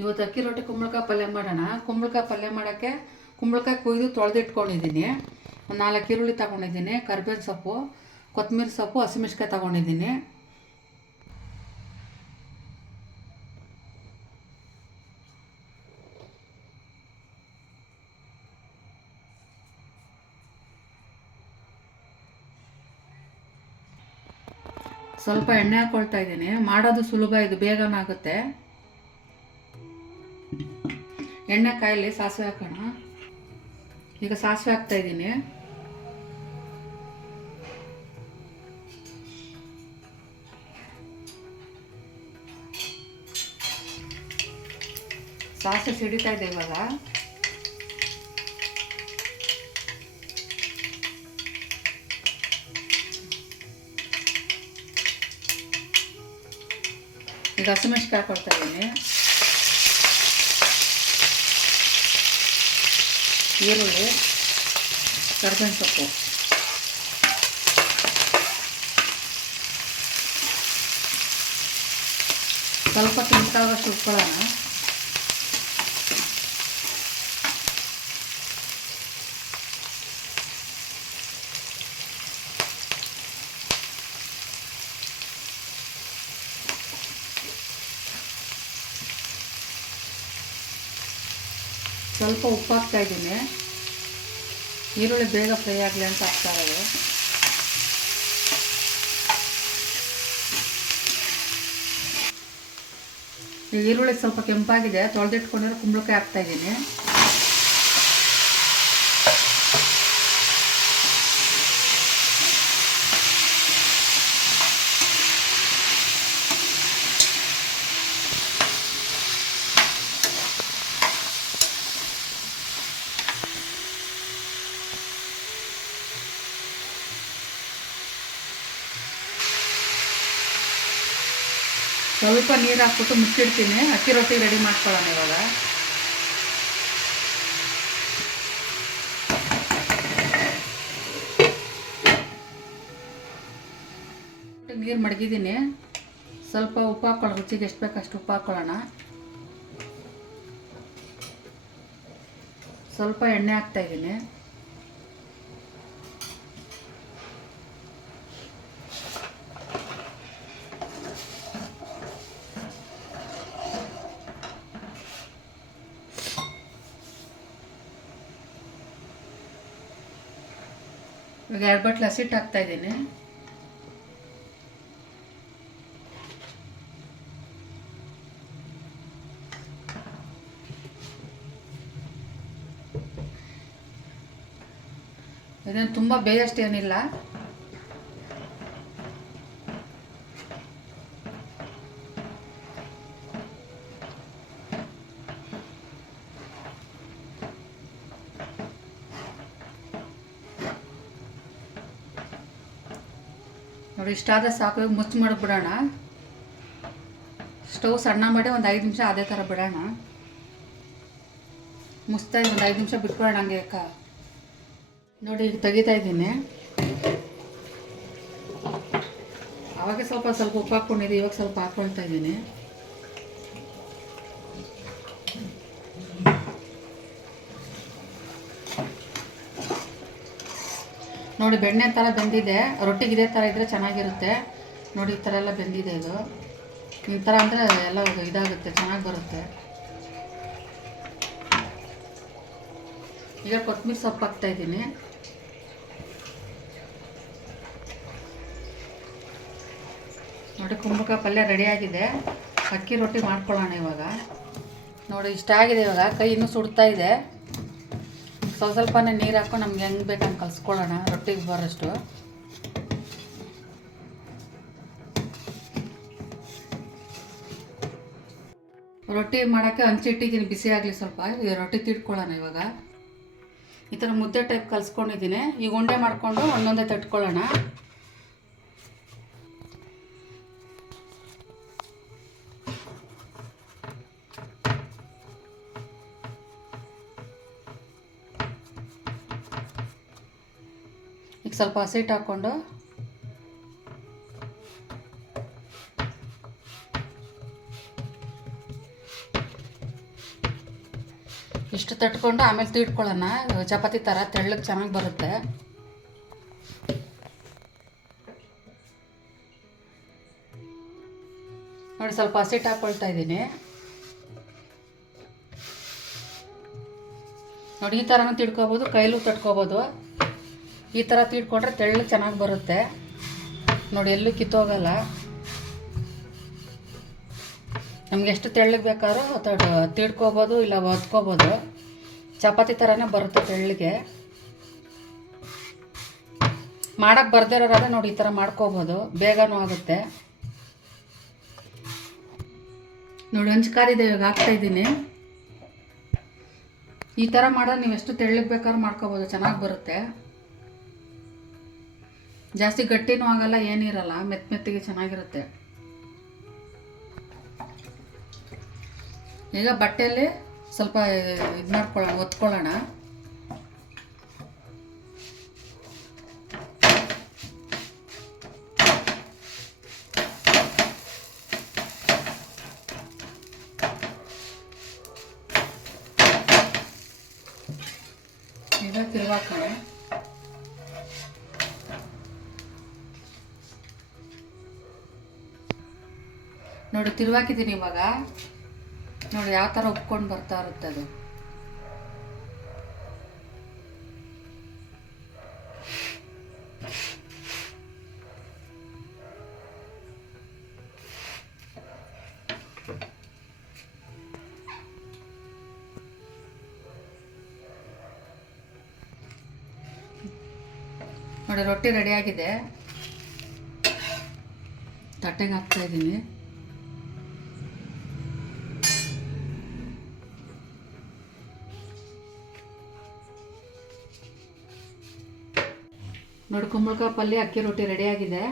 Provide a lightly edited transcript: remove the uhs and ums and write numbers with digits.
ಇವತ್ತು ಅಕ್ಕಿ ರೊಟ್ಟಿ ಕುಂಬಳಕಾಯಿ ಪಲ್ಯ ಮಾಡೋಣ. ಕುಂಬಳಕಾಯಿ ಪಲ್ಯ ಮಾಡೋಕ್ಕೆ ಕುಂಬಳಕಾಯಿ ಕೊಯ್ದು ತೊಳೆದಿಟ್ಕೊಂಡಿದ್ದೀನಿ. ಒಂದು 4 ಈರುಳ್ಳಿ ತೊಗೊಂಡಿದ್ದೀನಿ, ಕರಿಬೇವಿನ ಸೊಪ್ಪು, ಕೊತ್ತಂಬರಿ ಸೊಪ್ಪು, ಹಸಿಮೆಣ್ಸಿಕಾಯಿ ತೊಗೊಂಡಿದ್ದೀನಿ. ಸ್ವಲ್ಪ ಎಣ್ಣೆ ಹಾಕ್ಕೊಳ್ತಾ ಇದ್ದೀನಿ. ಮಾಡೋದು ಸುಲಭ, ಇದು ಬೇಗನೆ ಆಗುತ್ತೆ. ಎಣ್ಣೆ ಕಾಯಲ್ಲಿ ಸಾಸಿವೆ ಹಾಕೋಣ. ಈಗ ಸಾಸಿವೆ ಹಾಕ್ತಾ ಇದ್ದೀನಿ. ಸಾಸಿವೆ ಸಿಡಿತಾ ಇದೆ ಇವಾಗ. ಈಗ ಹಸಿಮೆಣ್ಸಿಕಾಯಿ ಹಾಕೊಳ್ತಾ ಇದ್ದೀನಿ. ಈರುಳ್ಳಿ, ಕರಿಬೇವಿನ ಸೊಪ್ಪು, ಸ್ವಲ್ಪ ಕೆಂಪಾಗಷ್ಟು ಉಟ್ಕೊಳ್ಳೋಣ. ಸ್ವಲ್ಪ ಉಪ್ಪು ಹಾಕ್ತಾ ಇದ್ದೀನಿ. ಈರುಳ್ಳಿ ಬೇಗ ಫ್ರೈ ಆಗಲಿ ಅಂತ ಹಾಕ್ತಾ ಇರೋದು. ಈ ಈರುಳ್ಳಿ ಸ್ವಲ್ಪ ಕೆಂಪಾಗಿದೆ, ತೊಳೆದಿಟ್ಕೊಂಡಿರೋ ಕುಂಬಳಕಾಯಿ ಹಾಕ್ತಾ ಇದ್ದೀನಿ. ಸ್ವಲ್ಪ ನೀರು ಹಾಕ್ಬಿಟ್ಟು ಮುಚ್ಚಿಡ್ತೀನಿ. ಅಕ್ಕಿ ರೊಟ್ಟಿ ರೆಡಿ ಮಾಡ್ಕೊಳ್ಳೋಣ ಇವಾಗ. ನೀರು ಮಡಗಿದ್ದೀನಿ. ಸ್ವಲ್ಪ ಉಪ್ಪು ಹಾಕ್ಕೊಳ್ಳೋಣ, ರುಚಿಗೆ ಎಷ್ಟು ಬೇಕು ಅಷ್ಟು ಉಪ್ಪು ಹಾಕ್ಕೊಳ್ಳೋಣ. ಸ್ವಲ್ಪ ಎಣ್ಣೆ ಹಾಕ್ತಾ ಇದ್ದೀನಿ. ಇವಾಗ 2 ಬಟ್ಲು ಹಸಿಟ್ಟು ಹಾಕ್ತಾ ಇದ್ದೀನಿ. ಇದನ್ನು ತುಂಬ ಬೇಯಷ್ಟೇನಿಲ್ಲ. ನೋಡಿ, ಇಷ್ಟಾದ ಸಾಕು. ಮುಚ್ಚಿ ಮಾಡಿಬಿಡೋಣ. ಸ್ಟವ್ ಸಣ್ಣ ಮಾಡಿ ಒಂದು 5 ನಿಮಿಷ ಅದೇ ಥರ ಬಿಡೋಣ. ಮುಚ್ತಾ ಒಂದು 5 ನಿಮಿಷ ಬಿಟ್ಬಿಡೋಣ ಹಂಗೆ. ನೋಡಿ, ಈಗ ತೆಗಿತಾ ಇದ್ದೀನಿ. ಅವಾಗ ಸ್ವಲ್ಪ ಉಪ್ಪು ಹಾಕ್ಕೊಂಡಿದ್ದೆ, ಇವಾಗ ಸ್ವಲ್ಪ ಹಾಕ್ಕೊಳ್ತಾ ಇದ್ದೀನಿ. ನೋಡಿ, ಬೆಣ್ಣೆ ಥರ ಬೆಂದಿದೆ. ರೊಟ್ಟಿಗೆ ಇದೇ ಥರ ಇದ್ದರೆ ಚೆನ್ನಾಗಿರುತ್ತೆ. ನೋಡಿ, ಈ ಥರ ಎಲ್ಲ ಬೆಂದಿದೆ. ಇದು ಈ ಥರ ಅಂದರೆ ಎಲ್ಲ ಇದಾಗುತ್ತೆ, ಚೆನ್ನಾಗಿ ಬರುತ್ತೆ. ಈಗ ಕೊತ್ತಂಬರಿ ಸೊಪ್ಪು ಹಾಕ್ತಾ ಇದ್ದೀನಿ. ನೋಡಿ, ಕುಂಬಳಕಾಯಿ ಪಲ್ಯ ರೆಡಿಯಾಗಿದೆ. ಅಕ್ಕಿ ರೊಟ್ಟಿ ಮಾಡ್ಕೊಳ್ಳೋಣ ಇವಾಗ. ನೋಡಿ, ಇಷ್ಟ ಆಗಿದೆ. ಇವಾಗ ಕೈ ಇನ್ನೂ ಸುಡ್ತಾ ಇದೆ. ಸ್ವಲ್ಪನೇ ನೀರು ಹಾಕ್ಕೊಂಡು ನಮ್ಗೆ ಹೆಂಗೆ ಬೇಕಂಗೆ ಕಲಿಸ್ಕೊಳ್ಳೋಣ, ರೊಟ್ಟಿಗೆ ಬರೋಷ್ಟು. ರೊಟ್ಟಿ ಮಾಡೋಕ್ಕೆ ಹಂಚಿಟ್ಟಿದ್ದೀನಿ, ಬಿಸಿ ಆಗಲಿ ಸ್ವಲ್ಪ. ರೊಟ್ಟಿ ತಿಡ್ಕೊಳ್ಳೋಣ ಇವಾಗ. ಈ ಥರ ಮುದ್ದೆ ಟೈಪ್ ಕಲಿಸ್ಕೊಂಡಿದ್ದೀನಿ. ಈಗ ಉಂಡೆ ಮಾಡಿಕೊಂಡು ಒಂದೊಂದೇ ತಟ್ಕೊಳ್ಳೋಣ. ಈಗ ಸ್ವಲ್ಪ ಹಸಿಟ್ಟು ಹಾಕ್ಕೊಂಡು ಇಷ್ಟು ತಟ್ಕೊಂಡು ಆಮೇಲೆ ತೀಡ್ಕೊಳ್ಳೋಣ. ಚಪಾತಿ ಥರ ತೆಳ್ಳಗೆ ಚೆನ್ನಾಗಿ ಬರುತ್ತೆ. ನೋಡಿ, ಸ್ವಲ್ಪ ಹಸಿಟ್ಟು ಹಾಕ್ಕೊಳ್ತಾ ಇದ್ದೀನಿ. ನೋಡಿ, ಈ ಥರನೂ ತಿಡ್ಕೊಬೋದು, ಕೈಲೂ ತಟ್ಕೊಬೋದು. ಈ ಥರ ತೀಡ್ಕೊಂಡ್ರೆ ತೆಳ್ಳಗೆ ಚೆನ್ನಾಗಿ ಬರುತ್ತೆ. ನೋಡಿ, ಎಲ್ಲೂ ಕಿತ್ತೋಗಲ್ಲ. ನಮ್ಗೆ ಎಷ್ಟು ತೆಳ್ಳಗೆ ಬೇಕಾದ್ರೂ ತೀಡ್ಕೊಬೋದು, ಇಲ್ಲ ಒತ್ಕೋಬೋದು. ಚಪಾತಿ ಥರನೇ ಬರುತ್ತೆ ತೆಳ್ಳಗೆ. ಮಾಡೋಕ್ಕೆ ಬರ್ದೇ ಇರೋರಾದ್ರೆ ನೋಡಿ ಈ ಥರ ಮಾಡ್ಕೋಬೋದು, ಬೇಗನೂ ಆಗುತ್ತೆ. ನೋಡಿ, ಹಂಚ್ಕಾರಿದೆ, ಇವಾಗ ಹಾಕ್ತಾಯಿದ್ದೀನಿ. ಈ ಥರ ಮಾಡೋದು ನೀವು ಎಷ್ಟು ತೆಳ್ಳಗೆ ಬೇಕಾದ್ರೂ ಮಾಡ್ಕೋಬೋದು, ಚೆನ್ನಾಗಿ ಬರುತ್ತೆ. ಜಾಸ್ತಿ ಗಟ್ಟಿನೂ ಆಗಲ್ಲ, ಏನಿರಲ್ಲ, ಮೆತ್ತಿಗೆ ಚೆನ್ನಾಗಿರುತ್ತೆ. ಈಗ ಬಟ್ಟೆಯಲ್ಲಿ ಸ್ವಲ್ಪ ಇದು ಮಾಡ್ಕೊಳ್ಳೋಣ, ಒತ್ಕೊಳ್ಳೋಣ. ಈಗ ತಿರುವಾಕೋಣ. ನೋಡಿ, ತಿರುವಾಕಿದ್ದೀನಿ ಇವಾಗ. ನೋಡಿ ಯಾವ ಥರ ಉಪ್ಕೊಂಡು ಬರ್ತಾ ಇರುತ್ತೆ ಅದು. ನೋಡಿ, ರೊಟ್ಟಿ ರೆಡಿಯಾಗಿದೆ. ತಟ್ಟೆಗೆ ಹಾಕ್ತಾಯಿದ್ದೀನಿ. ನೋಡಿ, ಕುಂಬಳಕಾಯಿ ಪಲ್ಯ, ಅಕ್ಕಿ ರೊಟ್ಟಿ ರೆಡಿಯಾಗಿದೆ.